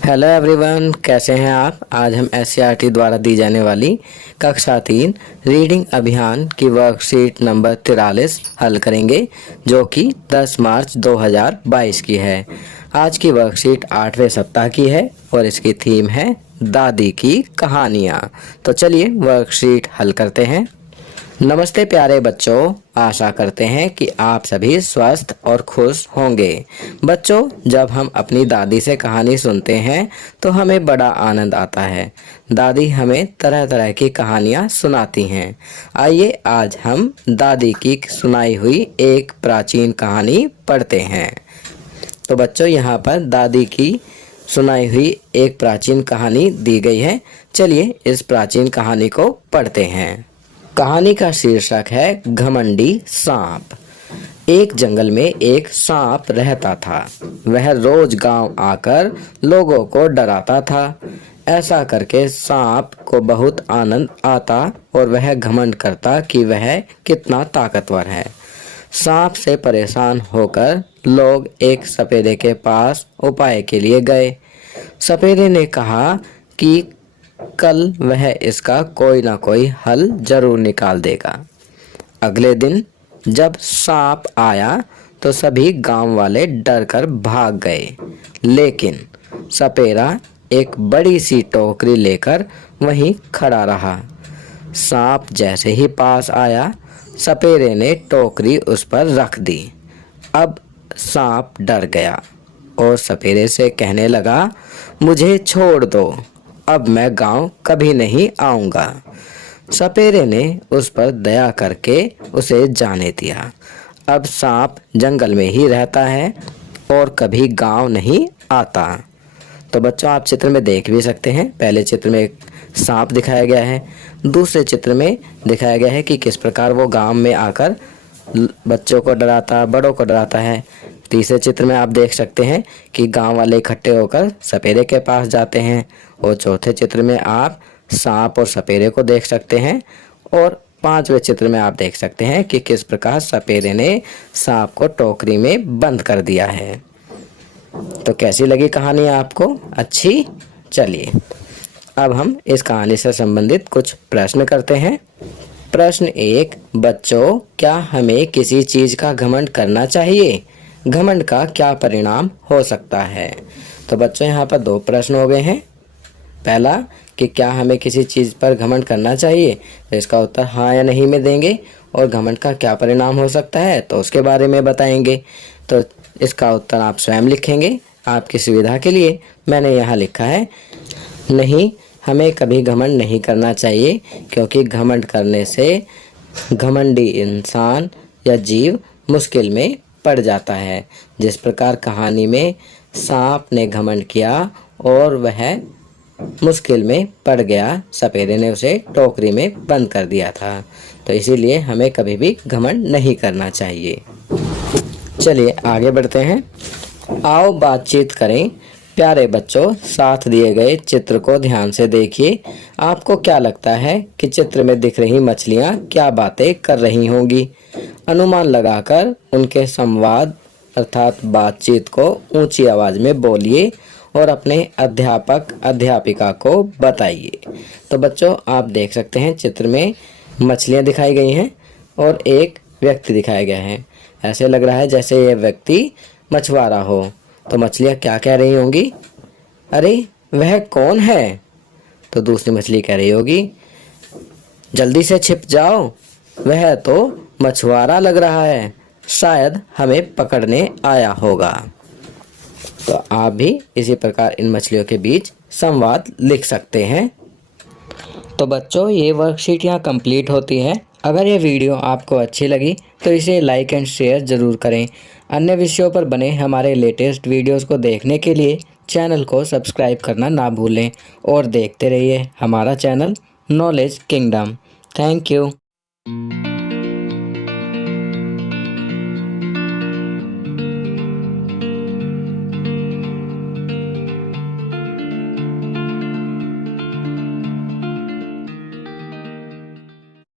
Hello everyone, कैसे हैं आप। आज हम एससीईआरटी द्वारा दी जाने वाली कक्षा 3 रीडिंग अभियान की वर्कशीट नंबर 43 हल करेंगे, जो कि 10 मार्च 2022 की है। आज की वर्कशीट 8वें सप्ताह की है और इसकी थीम है दादी की कहानियाँ। तो चलिए वर्कशीट हल करते हैं। नमस्ते प्यारे बच्चों, आशा करते हैं कि आप सभी स्वस्थ और खुश होंगे। बच्चों, जब हम अपनी दादी से कहानी सुनते हैं तो हमें बड़ा आनंद आता है। दादी हमें तरह तरह की कहानियाँ सुनाती हैं। आइए आज हम दादी की सुनाई हुई एक प्राचीन कहानी पढ़ते हैं। तो बच्चों, यहाँ पर दादी की सुनाई हुई एक प्राचीन कहानी दी गई है। चलिए इस प्राचीन कहानी को पढ़ते हैं। कहानी का शीर्षक है घमंडी सांप। एक जंगल में एक सांप रहता था। वह रोज गांव आकर लोगों को डराता था। ऐसा करके सांप को बहुत आनंद आता और वह घमंड करता कि वह कितना ताकतवर है। सांप से परेशान होकर लोग एक सपेरे के पास उपाय के लिए गए। सपेरे ने कहा कि कल वह इसका कोई ना कोई हल जरूर निकाल देगा। अगले दिन जब सांप आया तो सभी गांव वाले डर कर भाग गए, लेकिन सपेरा एक बड़ी सी टोकरी लेकर वहीं खड़ा रहा। सांप जैसे ही पास आया, सपेरे ने टोकरी उस पर रख दी। अब सांप डर गया और सपेरे से कहने लगा, मुझे छोड़ दो, अब मैं गांव कभी नहीं आऊंगा। सपेरे ने उस पर दया करके उसे जाने दिया। अब सांप जंगल में ही रहता है और कभी गांव नहीं आता। तो बच्चों, आप चित्र में देख भी सकते हैं। पहले चित्र में एक सांप दिखाया गया है, दूसरे चित्र में दिखाया गया है कि किस प्रकार वो गांव में आकर बच्चों को डराता, बड़ों को डराता है। तीसरे चित्र में आप देख सकते हैं कि गांव वाले इकट्ठे होकर सपेरे के पास जाते हैं और चौथे चित्र में आप सांप और सपेरे को देख सकते हैं और पांचवें चित्र में आप देख सकते हैं कि किस प्रकार सपेरे ने सांप को टोकरी में बंद कर दिया है। तो कैसी लगी कहानी आपको? अच्छी? चलिए अब हम इस कहानी से संबंधित कुछ प्रश्न करते हैं। प्रश्न 1, बच्चों, क्या हमें किसी चीज का घमंड करना चाहिए? घमंड का क्या परिणाम हो सकता है? तो बच्चों, यहाँ पर 2 प्रश्न हो गए हैं। पहला कि क्या हमें किसी चीज़ पर घमंड करना चाहिए, तो इसका उत्तर हाँ या नहीं में देंगे। और घमंड का क्या परिणाम हो सकता है तो उसके बारे में बताएंगे। तो इसका उत्तर आप स्वयं लिखेंगे। आपकी सुविधा के लिए मैंने यहाँ लिखा है, नहीं, हमें कभी घमंड नहीं करना चाहिए, क्योंकि घमंड करने से घमंडी इंसान या जीव मुश्किल में पड़ जाता है। जिस प्रकार कहानी में सांप ने घमंड किया और वह मुश्किल में पड़ गया, सपेरे ने उसे टोकरी में बंद कर दिया था। तो इसीलिए हमें कभी भी घमंड नहीं करना चाहिए। चलिए आगे बढ़ते हैं। आओ बातचीत करें। प्यारे बच्चों, साथ दिए गए चित्र को ध्यान से देखिए। आपको क्या लगता है कि चित्र में दिख रही मछलियाँ क्या बातें कर रही होंगी? अनुमान लगाकर उनके संवाद अर्थात बातचीत को ऊंची आवाज में बोलिए और अपने अध्यापक अध्यापिका को बताइए। तो बच्चों, आप देख सकते हैं चित्र में मछलियाँ दिखाई गई हैं और एक व्यक्ति दिखाया गया है। ऐसे लग रहा है जैसे यह व्यक्ति मछुआरा हो। तो मछलियाँ क्या कह रही होंगी? अरे वह कौन है? तो दूसरी मछली कह रही होगी, जल्दी से छिप जाओ, वह तो मछुआरा लग रहा है, शायद हमें पकड़ने आया होगा। तो आप भी इसी प्रकार इन मछलियों के बीच संवाद लिख सकते हैं। तो बच्चों, ये वर्कशीट यहाँ कंप्लीट होती है। अगर ये वीडियो आपको अच्छी लगी तो इसे लाइक एंड शेयर ज़रूर करें। अन्य विषयों पर बने हमारे लेटेस्ट वीडियोस को देखने के लिए चैनल को सब्सक्राइब करना ना भूलें और देखते रहिए हमारा channel knowledge kingdom. Thank you.